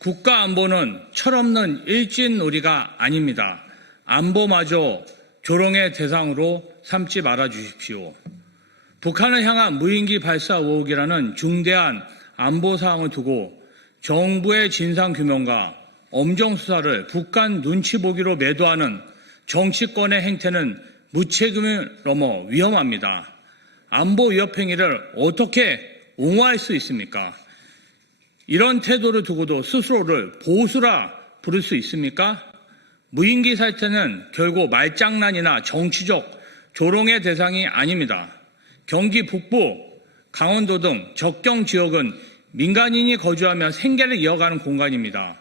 국가 안보는 철없는 일진놀이가 아닙니다. 안보마저 조롱의 대상으로 삼지 말아 주십시오. 북한을 향한 무인기 발사 의혹이라는 중대한 안보 사항을 두고 정부의 진상규명과 엄정수사를 북한 눈치 보기로 매도하는 정치권의 행태는 무책임을 넘어 위험합니다. 안보 위협 행위를 어떻게 옹호할 수 있습니까? 이런 태도를 두고도 스스로를 보수라 부를 수 있습니까? 무인기 사태는 결국 말장난이나 정치적 조롱의 대상이 아닙니다. 경기 북부, 강원도 등 접경 지역은 민간인이 거주하며 생계를 이어가는 공간입니다.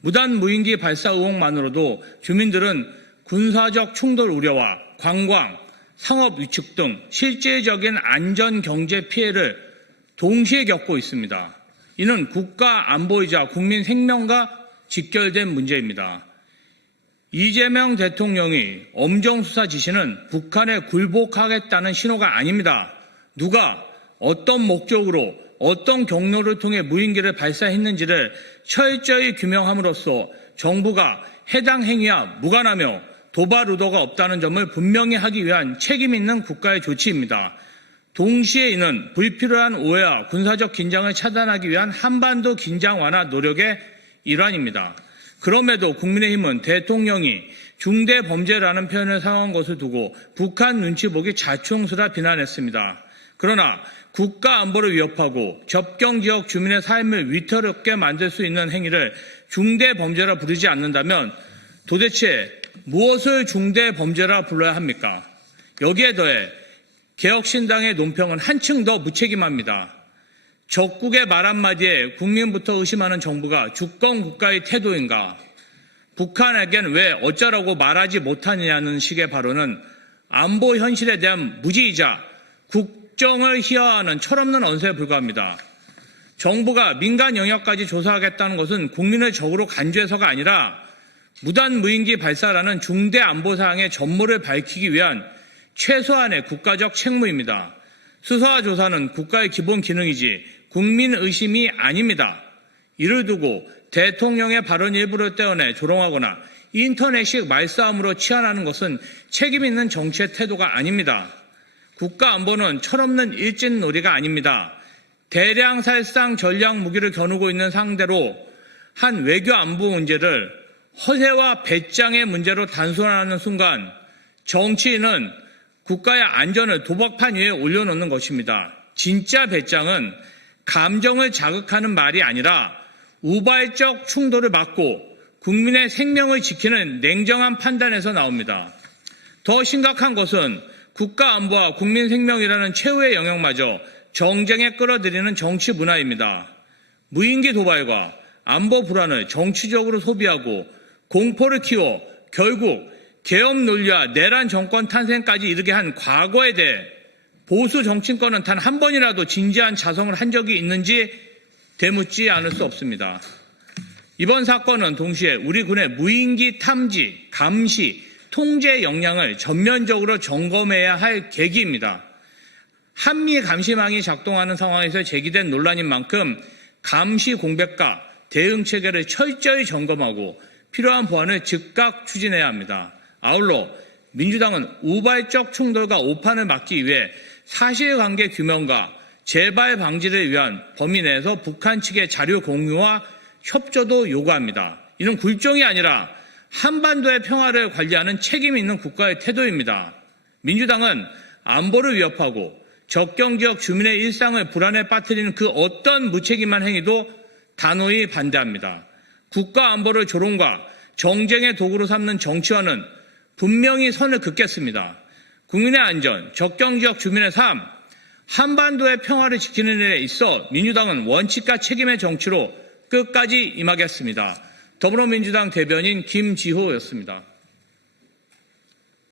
무단 무인기 발사 의혹만으로도 주민들은 군사적 충돌 우려와 관광, 상업 위축 등 실질적인 안전 경제 피해를 동시에 겪고 있습니다. 이는 국가 안보이자 국민 생명과 직결된 문제입니다. 이재명 대통령이 엄정수사 지시는 북한에 굴복하겠다는 신호가 아닙니다. 누가 어떤 목적으로 어떤 경로를 통해 무인기를 발사했는지를 철저히 규명함으로써 정부가 해당 행위와 무관하며 도발 의도가 없다는 점을 분명히 하기 위한 책임 있는 국가의 조치입니다. 동시에 이는 불필요한 오해와 군사적 긴장을 차단하기 위한 한반도 긴장 완화 노력의 일환입니다. 그럼에도 국민의힘은 대통령이 중대범죄라는 표현을 사용한 것을 두고 북한 눈치 보기 자충수라 비난했습니다. 그러나 국가 안보를 위협하고 접경지역 주민의 삶을 위태롭게 만들 수 있는 행위를 중대범죄라 부르지 않는다면 도대체 무엇을 중대범죄라 불러야 합니까? 여기에 더해 개혁신당의 논평은 한층 더 무책임합니다. 적국의 말 한마디에 국민부터 의심하는 정부가 주권 국가의 태도인가? 북한에겐 왜 어쩌라고 말하지 못하느냐는 식의 발언은 안보 현실에 대한 무지이자 국정을 희화화하는 철없는 언사에 불과합니다. 정부가 민간 영역까지 조사하겠다는 것은 국민을 적으로 간주해서가 아니라 무단 무인기 발사라는 중대 안보 사항의 전모를 밝히기 위한 최소한의 국가적 책무입니다. 수사와 조사는 국가의 기본 기능이지 국민 의심이 아닙니다. 이를 두고 대통령의 발언 일부를 떼어내 조롱하거나 인터넷식 말싸움으로 치환하는 것은 책임 있는 정치의 태도가 아닙니다. 국가 안보는 철없는 일진놀이가 아닙니다. 대량 살상 전략 무기를 겨누고 있는 상대로 한 외교 안보 문제를 허세와 배짱의 문제로 단순화하는 순간 정치인은 국가의 안전을 도박판 위에 올려놓는 것입니다. 진짜 배짱은 감정을 자극하는 말이 아니라 우발적 충돌을 막고 국민의 생명을 지키는 냉정한 판단에서 나옵니다. 더 심각한 것은 국가 안보와 국민 생명이라는 최후의 영역마저 정쟁에 끌어들이는 정치 문화입니다. 무인기 도발과 안보 불안을 정치적으로 소비하고 공포를 키워 결국 계엄 논리와 내란 정권 탄생까지 이르게 한 과거에 대해 보수 정치권은 단 한 번이라도 진지한 자성을 한 적이 있는지 되묻지 않을 수 없습니다. 이번 사건은 동시에 우리 군의 무인기 탐지, 감시, 통제 역량을 전면적으로 점검해야 할 계기입니다. 한미 감시망이 작동하는 상황에서 제기된 논란인 만큼 감시 공백과 대응 체계를 철저히 점검하고 필요한 보완을 즉각 추진해야 합니다. 아울러 민주당은 우발적 충돌과 오판을 막기 위해 사실관계 규명과 재발 방지를 위한 범위 내에서 북한 측의 자료 공유와 협조도 요구합니다. 이는 굴종이 아니라 한반도의 평화를 관리하는 책임 있는 국가의 태도입니다. 민주당은 안보를 위협하고 접경지역 주민의 일상을 불안에 빠뜨리는 그 어떤 무책임한 행위도 단호히 반대합니다. 국가 안보를 조롱과 정쟁의 도구로 삼는 정치와는 분명히 선을 긋겠습니다. 국민의 안전, 접경지역 주민의 삶, 한반도의 평화를 지키는 일에 있어 민주당은 원칙과 책임의 정치로 끝까지 임하겠습니다. 더불어민주당 대변인 김지호였습니다.